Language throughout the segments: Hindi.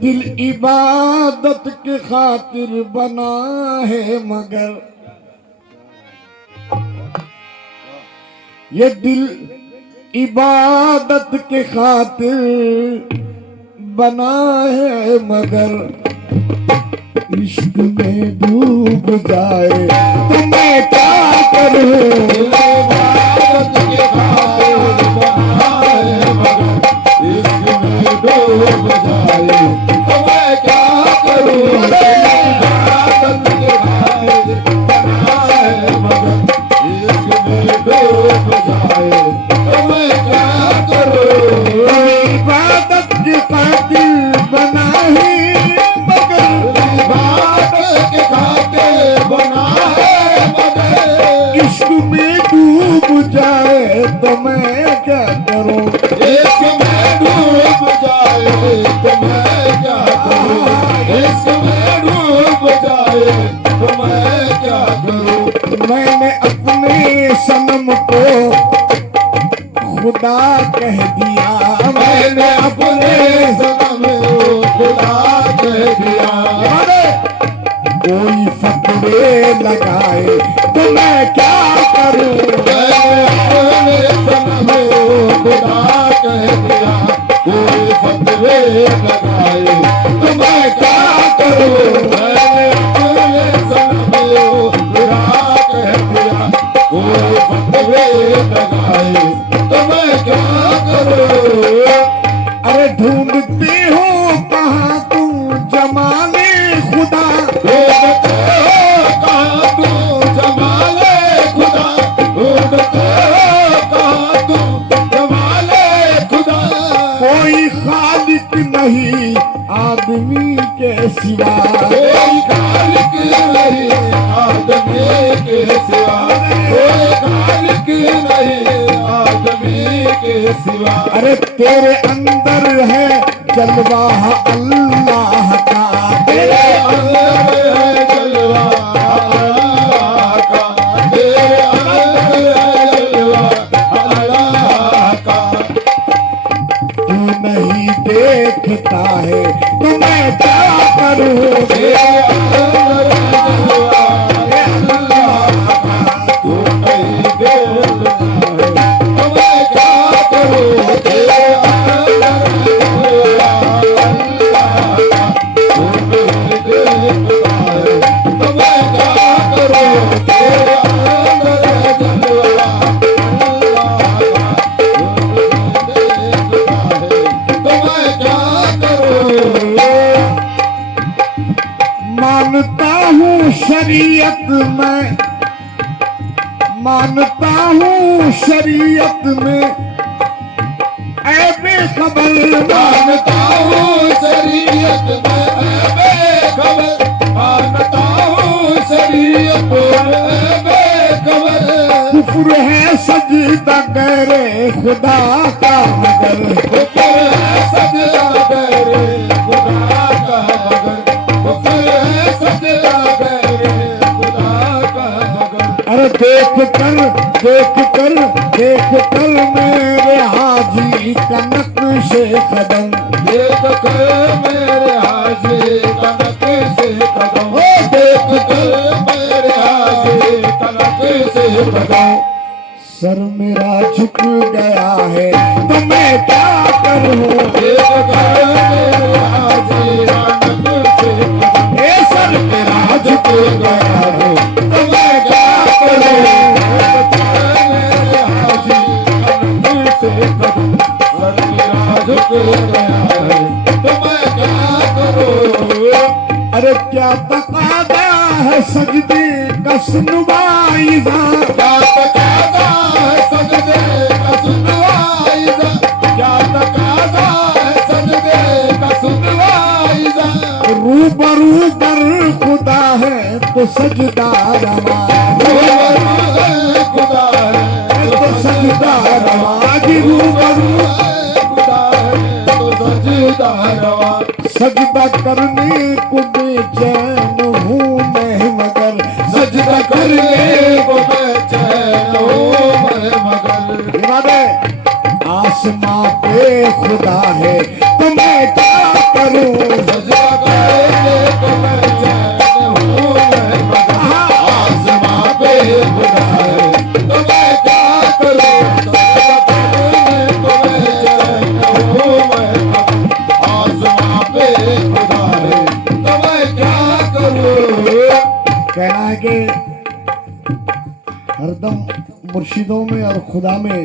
दिल इबादत के खातिर बना है मगर ये दिल इबादत के खातिर बना है मगर इश्क में डूब जाए तो मैं क्या करूं। इबादत के खातिर बना है मगर इश्क में डूब जाए तो मैं क्या करूं। इबादत के खातिर बना है मगर इश्क में डूब जाए तो मैं क्या करूं। इबादत के खातिर बना है जाए तो मैं क्या करूं। इश्क में डूब जाए तो मैं क्या करूं। इश्क में डूब जाए तो मैं क्या करूं। मैंने अपने सनम को खुदा कह दिया। मैंने अपने सनम को खुदा कह दिया। कोई फतवे लगाए तो मैं क्या करूं। खुदा कह दिया कोई फतवे लगाए तो मैं क्या करूं। मैंने खुदा कह दिया कोई फतवे लगाए तो मैं क्या करूं। अरे ढूंढती हूँ कहाँ तू जमाने खुदा। कहाँ तू जमाले खुदा। ढूंढते कोई खालिक नहीं आदमी के सिवा। कोई खालिक नहीं आदमी के सिवा। कोई खालिक नहीं आदमी के सिवा। अरे तेरे अंदर है जलवा अल्लाह का। तेरे अंदर है जलवा अल्लाह का। तेरे अंदर है जलवा अल्लाह का। नहीं देखता है तो मैं क्या करूं। तू नहीं देखता है तो मैं क्या करूं। तू नहीं देखता है तो मैं क्या करूं। शरीयत में मानता हूँ शरीयत में ऐबे खबर। मानता हूँ शरीयत में ऐबे खबर। मानता हूँ शरीयत में ऐबे खबर। कुफ्र है सजदा करे खुदा का मगर। कुफ्र है सजदा करे खुदा का मगर। कुफ्र है सजदा देख कर मेरे हाजी का नक्शे कदम। देख कर मेरे हाजी का नक्शे कदम। देख कर मेरे हाजी का नक्शे कदम। सर मेरा झुक गया है तो मैं क्या करूं। देख कर मेरे हाजी का नक्शे कदम। सर मेरा झुक गया है तो मैं क्या करूं। अरे क्या तकादा है सजदे का सुनवाईज़ा। क्या तकादा है सजदे का सुनवाईज़ा। क्या तकादा है सजदे का सुनवाईज़ा। रूबरू पर खुदा है तो सजदा रवा। रूबरू खुदा है तो सजदा रवा। रूबरू खुदा है तो सजदा रवा। सजदा करने को बेचैन हूँ मैं मगर। सजदा करने को बेचैन हूँ मैं मगर। आसमां पे खुदा है तो मैं क्या करूं सजदा करके तो मैं चैन हूँ मैं मगन आसमां पे खुदा है तो मैं क्या करूं सजदा करने को मैं चैन हूँ मैं मगन आसमां पे खुदा है तो मैं क्या करूं। कहना है कि हरदम मुर्शिदों में और खुदा में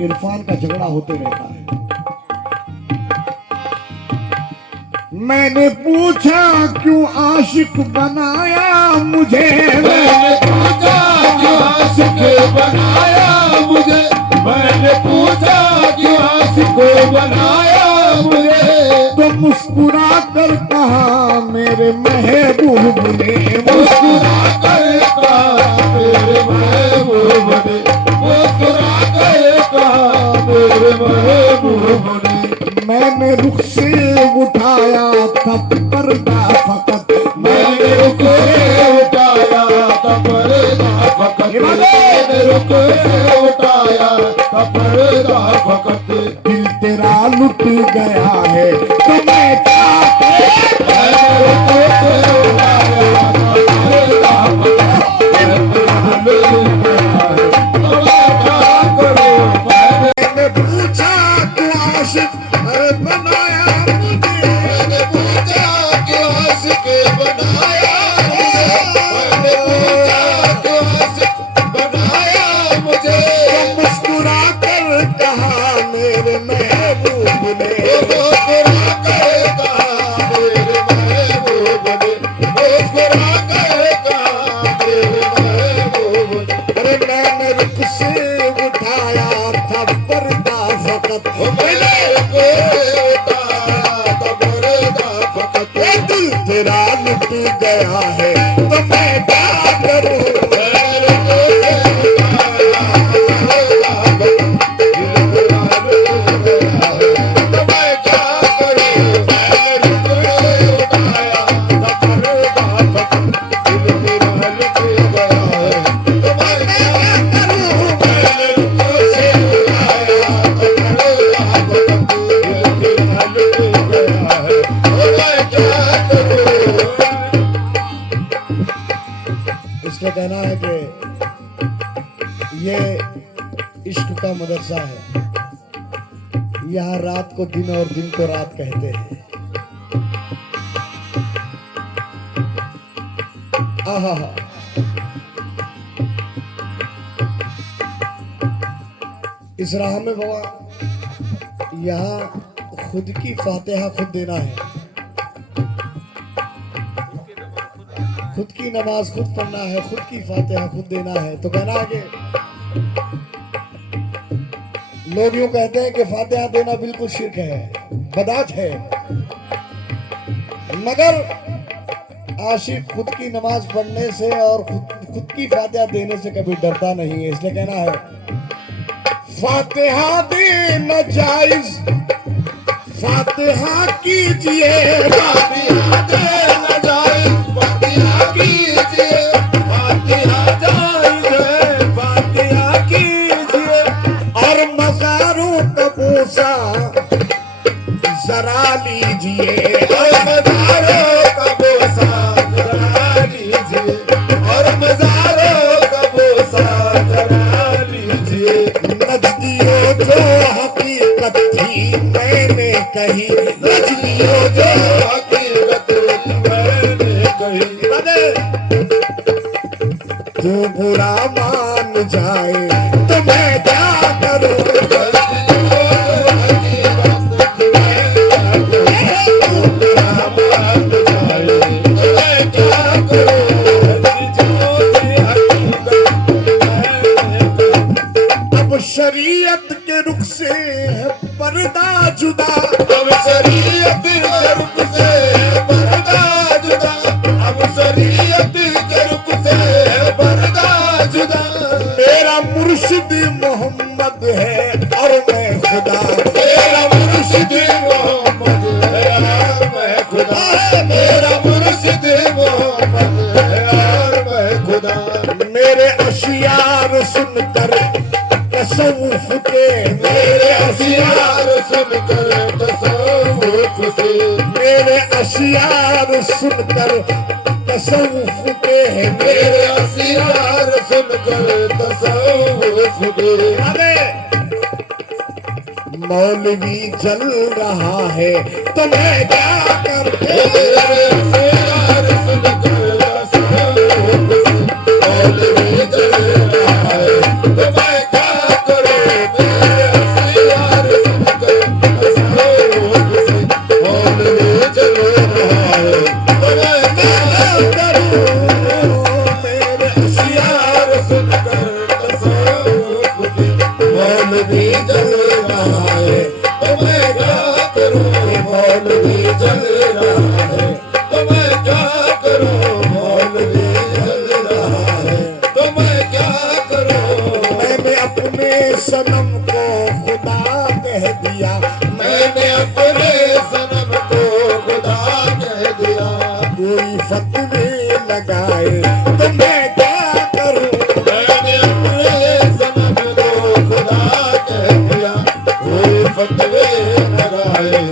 इरफान का झगड़ा होते रहता है। मैंने पूछा क्यों आशिक बनाया मुझे मैंने पूछा क्यों आशिक बनाया मुझे मैंने पूछा क्यों आशिक बनाया मुझे तो मुस्कुरा कर कहा मेरे महबूब ने मुस्कुरा कर कहा मेरे महबूब ने मुस्कुरा कर कहा मेरे महबूब ने मैंने रुख से उठाया था पर्दा फकत मैंने रुख से उठाया था पर्दा फकत मैंने रुख से उठाया था पर्दा फकत दिल तेरा लुट गया है तो मैं क्या करूं मैंने रुख से उठाया था पर्दा फकत दिल तेरा लुट गया है तो मैं क्या करूं। मैंने पूछा क्यों आशिक बनाया मुझे मैंने पूछा क्यों आशिक बनाया मुझे मैंने पूछा क्यों आशिक बनाया मुझे मुस्कुरा कर कहा मेरे महबूब ने मुस्कुरा कर कहा मेरे महबूब ने मुस्कुरा कर कहा मेरे महबूब ने अरे मैंने रुख से उठाया था पर्दा फकत मैंने तेरा लुट गया है तो मैं क्या करूं कहना है कि ये इश्क का मदरसा है यहाँ रात को दिन और दिन को रात कहते हैं। आहा इस राह में बाबा यहाँ खुद की फातिहा खुद देना है खुद की नमाज खुद पढ़ना है खुद की फातिहा खुद देना है तो कहना है कि लोग यूं कहते हैं कि फातिहा देना बिल्कुल शिर्क है बदात है मगर आशिक खुद की नमाज पढ़ने से और खुद की फातिहा देने से कभी डरता नहीं है इसलिए कहना है फातिहा देना जायज फातिहा कीजिए फातिहा देना जायज फातिहा कीजिए फातिहा जायज फातिहा कीजिए और मज़ारों का बोसा जरा लीजिए और मज़ारों का बोसा जरा लीजिए और मज़ारों का बोसा जरा लीजिए नजदियों जो हकीकत थी मैंने कही नजदियों जो हकीकत थी मैंने कही जो बुरा मान जाए तो मैं क्या करूं शरीयत के रुख से है पर्दा जुदा अब शरीयत के रुख से है पर्दा जुदा अब शरीयत के रुख से है पर्दा जुदा मेरा मुर्शिद मोहम्मद है और मैं खुदा मेरा मुर्शिद मोहम्मद है और मैं खुदा मेरा मुर्शिद मोहम्मद है और मैं खुदा मेरे अशियार सुनकर तसव्वुफ के मेरे अशियार सुनकर तसव्वुफ से अशियार सुनकर तसव्वुफ के है मेरे अशियार सुनकर तसव्वुफ के। अरे मौलवी जल रहा है तो मैं क्या करूं? मेरे अशियार सुनकर तसव्वुफ के। मौलवी जल रहा है तो मैं क्या करूं? मेरे अशियार सुनकर तसव्वुफ के। मौलवी जल रहा है तो मैं क्या करूं? मेरे अशियार सुनकर तसव्वुफ के। मौलवी जल रहा है तो मैं क्या करूं? मौलवी जल रहा है तो मैं क्या करूं? मौलवी जल रहा है तो मैं क्या करूं? मैंने अपने सनम को खुदा कह दिया। मैंने अपने सनम को खुदा कह दिया। कोई फतवे लगाए तो मैं क्या करूं? मैंने अपने सनम को खुदा कह दिया। कोई फतवे लगाए